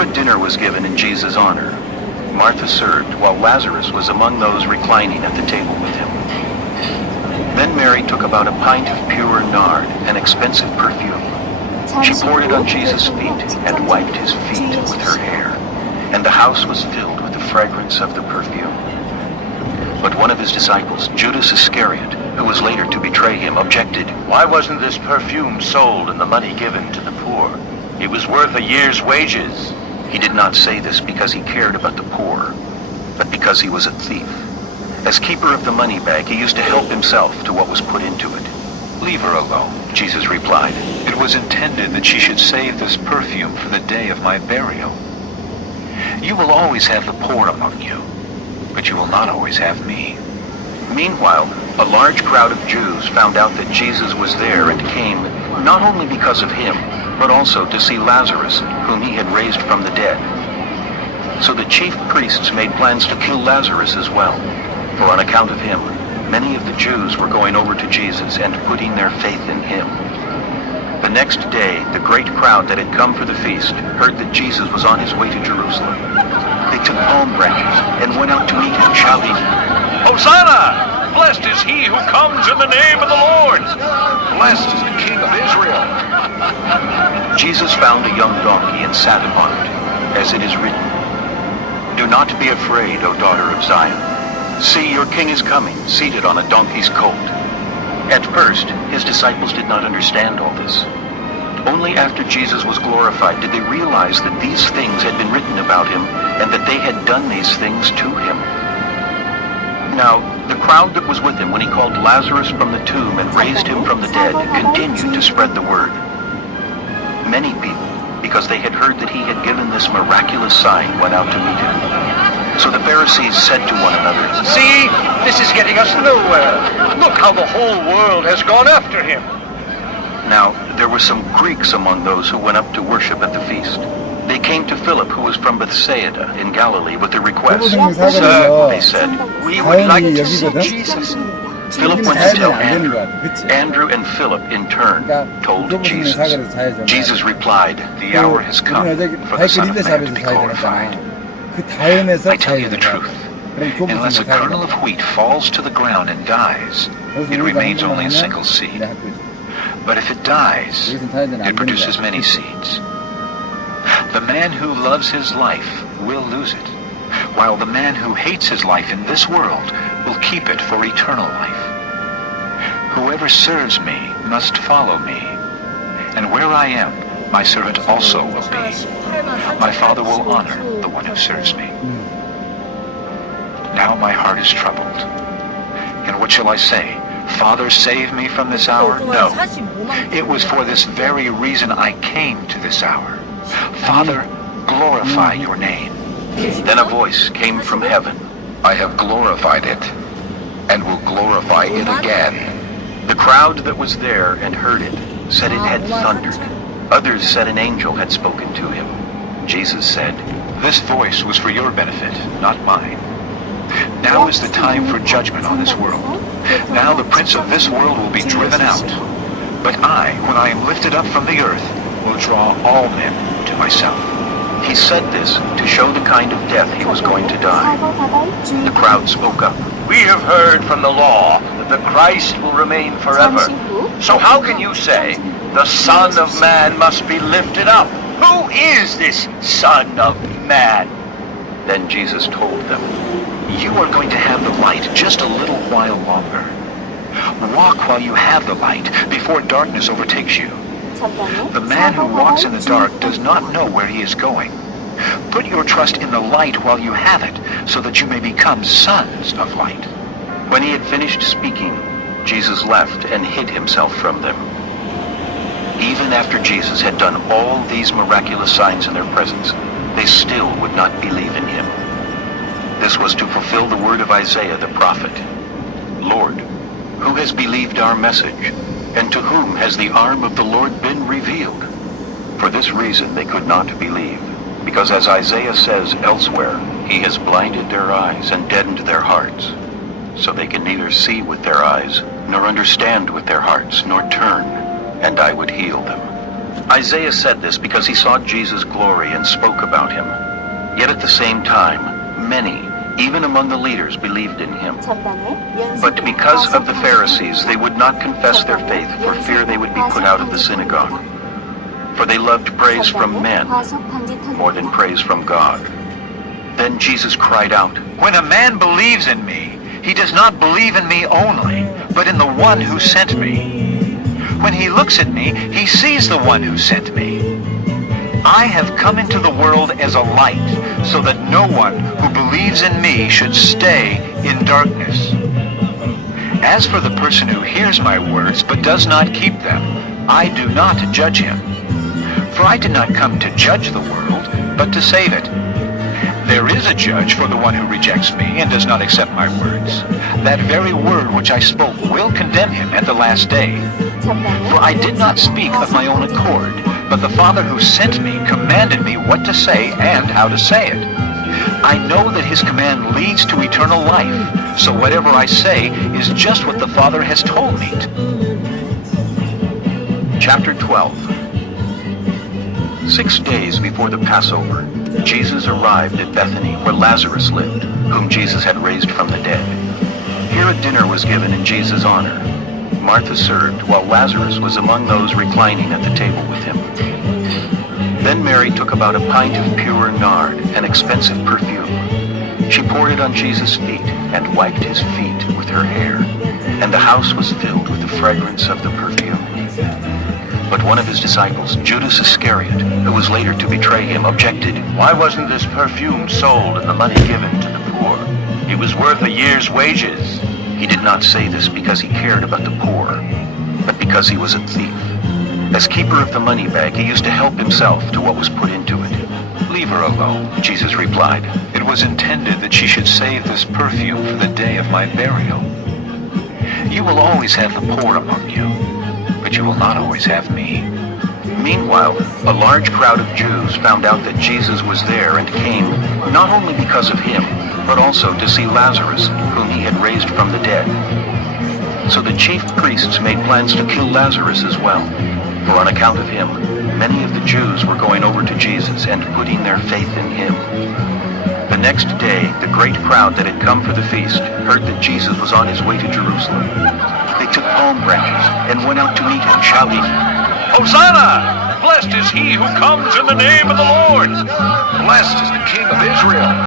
elaborate dinner was given in Jesus' honor. Martha served, while Lazarus was among those reclining at the table with him. Then Mary took about a pint of pure nard, an expensive perfume. She poured it on Jesus' feet and wiped his feet with her hair, and the house was filled with the fragrance of the perfume. But one of his disciples, Judas Iscariot, who was later to betray him, objected. Why wasn't this perfume sold and the money given to the poor? It was worth a year's wages. He did not say this because he cared about the poor, but because he was a thief. As keeper of the money bag, he used to help himself to what was put into it. Leave her alone, Jesus replied. It was intended that she should save this perfume for the day of my burial. You will always have the poor among you, but you will not always have me. Meanwhile, a large crowd of Jews found out that Jesus was there and came, not only because of him, but also to see Lazarus, whom he had raised from the dead. So the chief priests made plans to kill Lazarus as well, for on account of him, many of the Jews were going over to Jesus and putting their faith in him. The next day, the great crowd that had come for the feast heard that Jesus was on his way to Jerusalem. They took palm branches and went out to meet him, shouting, Hosanna! Blessed is he who comes in the name of the Lord! Blessed is the King of Israel! Jesus found a young donkey and sat upon it, as it is written, Do not be afraid, O daughter of Zion. See, your king is coming, seated on a donkey's colt. At first, his disciples did not understand all this. Only after Jesus was glorified did they realize that these things had been written about him and that they had done these things to him. Now, the crowd that was with him when he called Lazarus from the tomb and raised him from the dead continued to spread the word. Many people, because they had heard that he had given this miraculous sign, went out to meet him. So the Pharisees said to one another, See, this is getting us nowhere. Look how the whole world has gone after him. Now, there were some Greeks among those who went up to worship at the feast. They came to Philip, who was from Bethsaida in Galilee, with a request. Sir, they said, We would like to see Jesus. Philip went to tell Andrew. Andrew and Philip, in turn, told Jesus. Jesus replied, The hour has come for the Son of Man to be glorified. I tell you the truth. Unless a kernel of wheat falls to the ground and dies, it remains only a single seed. But if it dies, it produces many seeds. The man who loves his life will lose it, while the man who hates his life in this world will keep it for eternal life. Whoever serves me must follow me, and where I am, my servant also will be. My Father will honor the one who serves me. Now my heart is troubled. And what shall I say? Father, save me from this hour? No. It was for this very reason I came to this hour. Father, glorify your name. Then a voice came from heaven. I have glorified it, and will glorify it again. The crowd that was there and heard it said it had thundered. Others said an angel had spoken to him. Jesus said, This voice was for your benefit, not mine. Now is the time for judgment on this world. Now the prince of this world will be driven out. But I, when I am lifted up from the earth, will draw all men to myself. He said this to show the kind of death he was going to die. The crowd spoke up. We have heard from the law that the Christ will remain forever. So how can you say, the Son of Man must be lifted up? Who is this Son of Man? Then Jesus told them, You are going to have the light just a little while longer. Walk while you have the light, before darkness overtakes you. The man who walks in the dark does not know where he is going. Put your trust in the light while you have it, so that you may become sons of light. When he had finished speaking, Jesus left and hid himself from them. Even after Jesus had done all these miraculous signs in their presence, they still would not believe in him. This was to fulfill the word of Isaiah the prophet. Lord, who has believed our message? And to whom has the arm of the Lord been revealed? For this reason they could not believe, because as Isaiah says elsewhere, he has blinded their eyes and deadened their hearts, so they can neither see with their eyes, nor understand with their hearts, nor turn, and I would heal them. Isaiah said this because he saw Jesus' glory and spoke about him. Yet at the same time, many, even among the leaders, believed in him. But because of the Pharisees, they would not confess their faith for fear they would be put out of the synagogue. For they loved praise from men more than praise from God. Then Jesus cried out, "When a man believes in me, he does not believe in me only, but in the one who sent me. When he looks at me, he sees the one who sent me. I have come into the world as a light, so that no one who believes in me should stay in darkness. As for the person who hears my words but does not keep them, I do not judge him. For I did not come to judge the world, but to save it. There is a judge for the one who rejects me and does not accept my words. That very word which I spoke will condemn him at the last day. For I did not speak of my own accord, but the Father who sent me commanded me what to say and how to say it. I know that his command leads to eternal life, so whatever I say is just what the Father has told me." Chapter 12. 6 days before the Passover, Jesus arrived at Bethany, where Lazarus lived, whom Jesus had raised from the dead. Here a dinner was given in Jesus' honor. Martha served, while Lazarus was among those reclining at the table with him. Then Mary took about a pint of pure nard, an expensive perfume. She poured it on Jesus' feet and wiped his feet with her hair, and the house was filled with the fragrance of the perfume. But one of his disciples, Judas Iscariot, who was later to betray him, objected, "Why wasn't this perfume sold and the money given to the poor? It was worth a year's wages." He did not say this because he cared about the poor, but because he was a thief. As keeper of the money bag, he used to help himself to what was put into it. "Leave her alone," Jesus replied. "It was intended that she should save this perfume for the day of my burial. You will always have the poor among you, but you will not always have me." Meanwhile, a large crowd of Jews found out that Jesus was there and came not only because of him, but also to see Lazarus, whom he had raised from the dead. So the chief priests made plans to kill Lazarus as well, for on account of him, many of the Jews were going over to Jesus and putting their faith in him. The next day, the great crowd that had come for the feast heard that Jesus was on his way to Jerusalem. They took palm branches and went out to meet him, shouting, "Hosanna! Blessed is he who comes in the name of the Lord! Blessed is the King of Israel!"